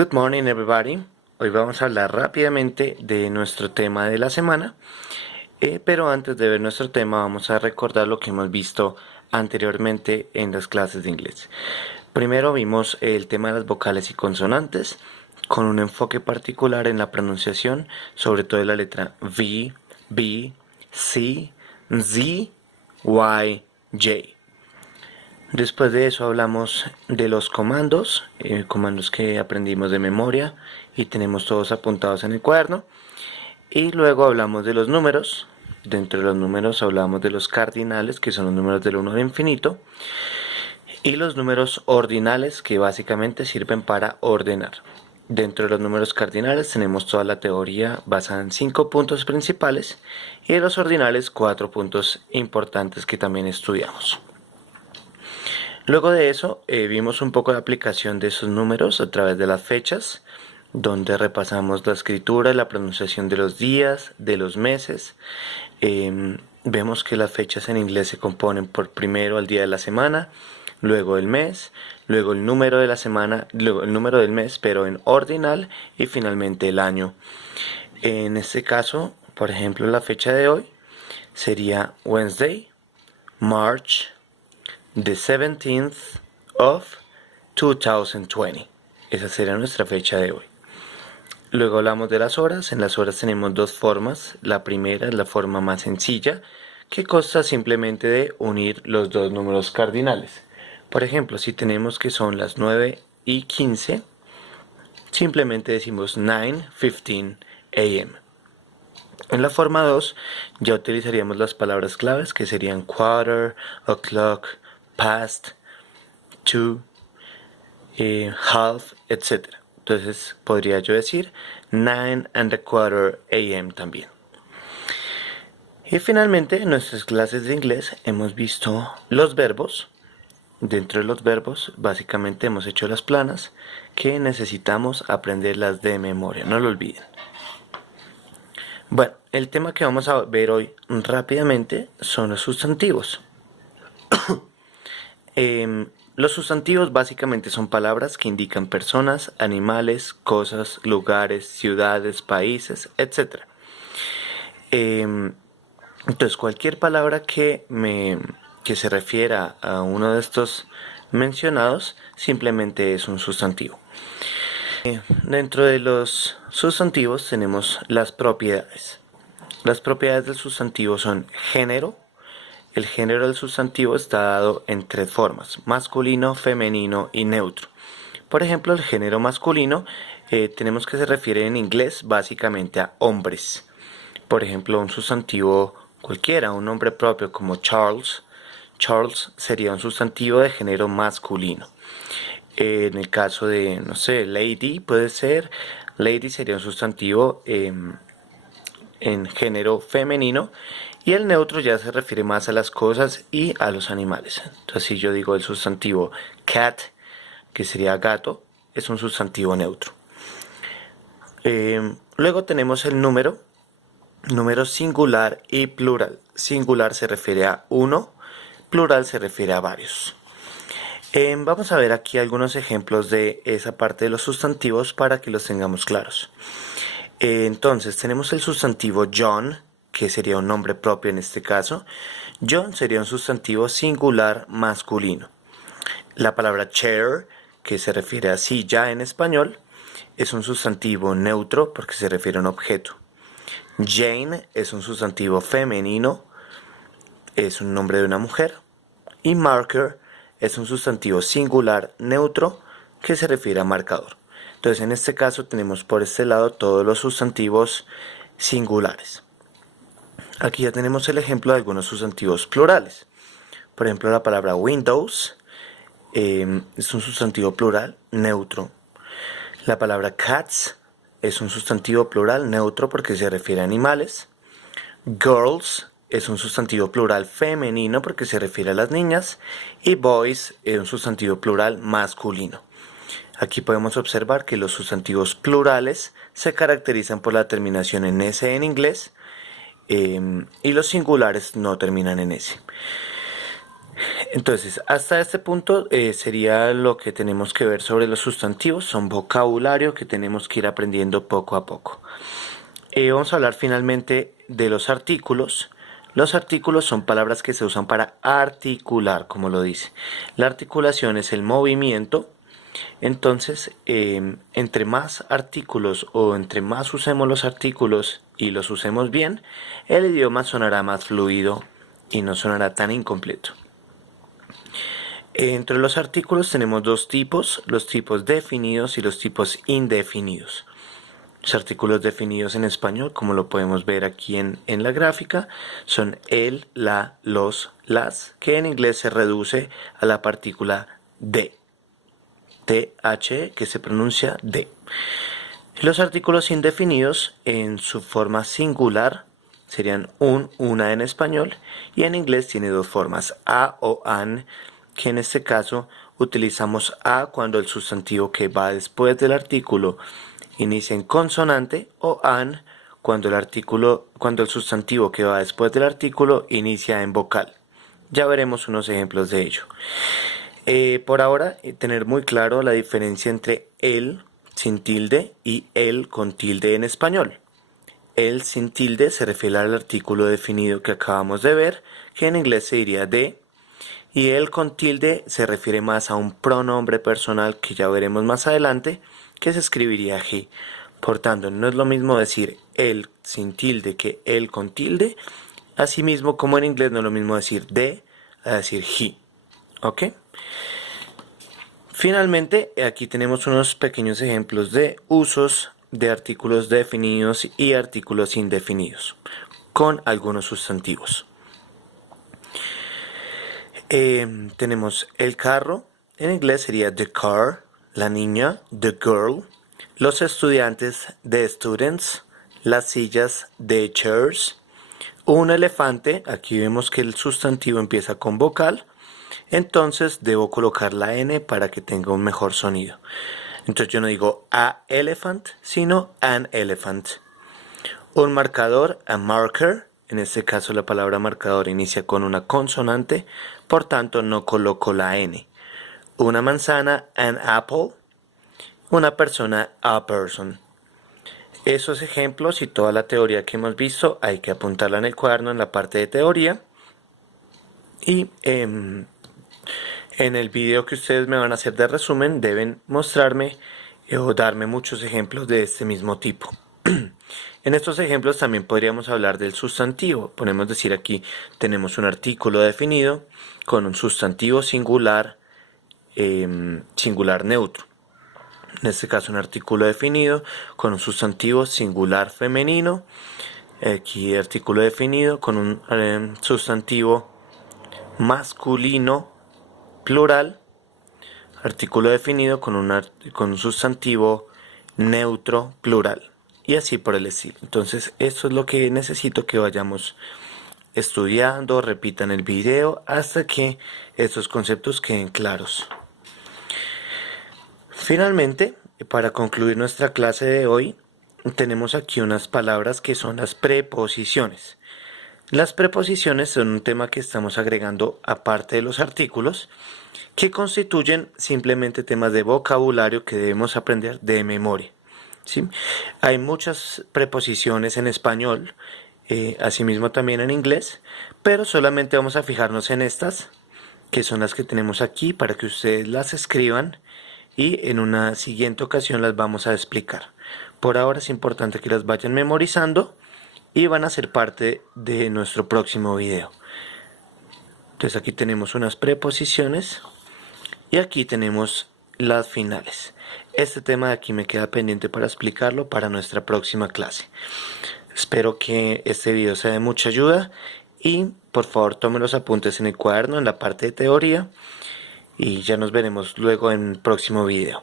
Good morning everybody. Hoy vamos a hablar rápidamente de nuestro tema de la semana, pero antes de ver nuestro tema vamos a recordar lo que hemos visto anteriormente en las clases de inglés. Primero vimos el tema de las vocales y consonantes, con un enfoque particular en la pronunciación, sobre todo de la letra V, B, C, Z, Y, J. Después de eso hablamos de los comandos, comandos que aprendimos de memoria y tenemos todos apuntados en el cuaderno. Y luego hablamos de los números. Dentro de los números hablamos de los cardinales, que son los números del 1 al infinito. Y los números ordinales, que básicamente sirven para ordenar. Dentro de los números cardinales tenemos toda la teoría basada en 5 puntos principales y de los ordinales 4 puntos importantes que también estudiamos. Luego de eso vimos un poco la aplicación de esos números a través de las fechas, donde repasamos la escritura y la pronunciación de los días, de los meses. Vemos que las fechas en inglés se componen por primero el día de la semana, luego el mes, luego el número de la semana, luego el número del mes, pero en ordinal, y finalmente el año. En este caso, por ejemplo, la fecha de hoy sería Wednesday, March the 17th of 2020. Esa será nuestra fecha de hoy. Luego hablamos de las horas. En las horas tenemos dos formas. La primera es la forma más sencilla, que consta simplemente de unir los dos números cardinales. Por ejemplo, si tenemos que son las 9:15, simplemente decimos 9:15 a.m. En la forma 2 ya utilizaríamos las palabras claves, que serían quarter, o'clock, past, to, half, etc. Entonces podría yo decir 9:15 a.m. también. Y finalmente en nuestras clases de inglés hemos visto los verbos. Dentro de los verbos básicamente hemos hecho las planas, que necesitamos aprenderlas de memoria, no lo olviden. Bueno, el tema que vamos a ver hoy rápidamente son los sustantivos. Los sustantivos básicamente son palabras que indican personas, animales, cosas, lugares, ciudades, países, etc. Entonces cualquier palabra que se refiera a uno de estos mencionados simplemente es un sustantivo. Dentro de los sustantivos tenemos las propiedades. Las propiedades del sustantivo son género. El género del sustantivo está dado en tres formas: masculino, femenino y neutro. Por ejemplo, el género masculino tenemos que se refiere en inglés básicamente a hombres. Por ejemplo, un sustantivo cualquiera, un nombre propio como Charles. Charles sería un sustantivo de género masculino. En el caso de, no sé, lady puede ser, lady sería un sustantivo en género femenino. Y el neutro ya se refiere más a las cosas y a los animales. Entonces, si yo digo el sustantivo cat, que sería gato, es un sustantivo neutro. Luego tenemos el número singular y plural. Singular se refiere a uno, plural se refiere a varios. Vamos a ver aquí algunos ejemplos de esa parte de los sustantivos para que los tengamos claros. Entonces, tenemos el sustantivo John, que sería un nombre propio en este caso. John sería un sustantivo singular masculino. La palabra chair, que se refiere a silla en español, es un sustantivo neutro porque se refiere a un objeto. Jane es un sustantivo femenino, es un nombre de una mujer. Y marker es un sustantivo singular neutro que se refiere a marcador. Entonces, en este caso tenemos por este lado todos los sustantivos singulares. Aquí ya tenemos el ejemplo de algunos sustantivos plurales. Por ejemplo, la palabra windows es un sustantivo plural neutro. La palabra cats es un sustantivo plural neutro porque se refiere a animales. Girls es un sustantivo plural femenino porque se refiere a las niñas. Y boys es un sustantivo plural masculino. Aquí podemos observar que los sustantivos plurales se caracterizan por la terminación en S en inglés, y los singulares no terminan en S. Entonces, hasta este punto sería lo que tenemos que ver sobre los sustantivos. Son vocabulario que tenemos que ir aprendiendo poco a poco. Vamos a hablar finalmente de los artículos. Los artículos son palabras que se usan para articular, como lo dice. La articulación es el movimiento. Entonces, entre más artículos o entre más usemos los artículos y los usemos bien, el idioma sonará más fluido y no sonará tan incompleto. Entre los artículos tenemos dos tipos, los tipos definidos y los tipos indefinidos. Los artículos definidos en español, como lo podemos ver aquí en la gráfica, son el, la, los, las, que en inglés se reduce a la partícula de. TH, que se pronuncia de. Los artículos indefinidos en su forma singular serían un, una en español, y en inglés tiene dos formas, a o an, que en este caso utilizamos a cuando el sustantivo que va después del artículo inicia en consonante, o an cuando el sustantivo que va después del artículo inicia en vocal. Ya veremos unos ejemplos de ello. Por ahora, tener muy claro la diferencia entre el sin tilde y el con tilde en español. El sin tilde se refiere al artículo definido que acabamos de ver, que en inglés se diría de, y el con tilde se refiere más a un pronombre personal que ya veremos más adelante, que se escribiría he. Por tanto, no es lo mismo decir el sin tilde que el con tilde, asimismo como en inglés no es lo mismo decir de a decir he. ¿Ok? Finalmente, aquí tenemos unos pequeños ejemplos de usos de artículos definidos y artículos indefinidos con algunos sustantivos. Tenemos el carro, en inglés sería the car, la niña, the girl, los estudiantes, the students, las sillas, the chairs, un elefante, aquí vemos que el sustantivo empieza con vocal, entonces debo colocar la N para que tenga un mejor sonido. Entonces yo no digo a elephant, sino an elephant. Un marcador, a marker. En este caso la palabra marcador inicia con una consonante, por tanto no coloco la N. Una manzana, an apple. Una persona, a person. Esos ejemplos y toda la teoría que hemos visto hay que apuntarla en el cuaderno en la parte de teoría. Y en el video que ustedes me van a hacer de resumen deben mostrarme o darme muchos ejemplos de este mismo tipo. En estos ejemplos también podríamos hablar del sustantivo. Podemos decir aquí tenemos un artículo definido con un sustantivo singular, singular neutro. En este caso un artículo definido con un sustantivo singular femenino. Aquí artículo definido con un sustantivo masculino plural. Artículo definido con un sustantivo neutro plural. Y así por el estilo. Entonces esto es lo que necesito que vayamos estudiando, repitan el video hasta que estos conceptos queden claros. Finalmente, para concluir nuestra clase de hoy, tenemos aquí unas palabras que son las preposiciones. Las preposiciones son un tema que estamos agregando aparte de los artículos, que constituyen simplemente temas de vocabulario que debemos aprender de memoria. ¿Sí? Hay muchas preposiciones en español, asimismo también en inglés, pero solamente vamos a fijarnos en estas, que son las que tenemos aquí, para que ustedes las escriban y en una siguiente ocasión las vamos a explicar. Por ahora es importante que las vayan memorizando y van a ser parte de nuestro próximo video. Entonces aquí tenemos unas preposiciones y aquí tenemos las finales. Este tema de aquí me queda pendiente para explicarlo para nuestra próxima clase. Espero que este video sea de mucha ayuda y por favor tomen los apuntes en el cuaderno en la parte de teoría y ya nos veremos luego en el próximo video.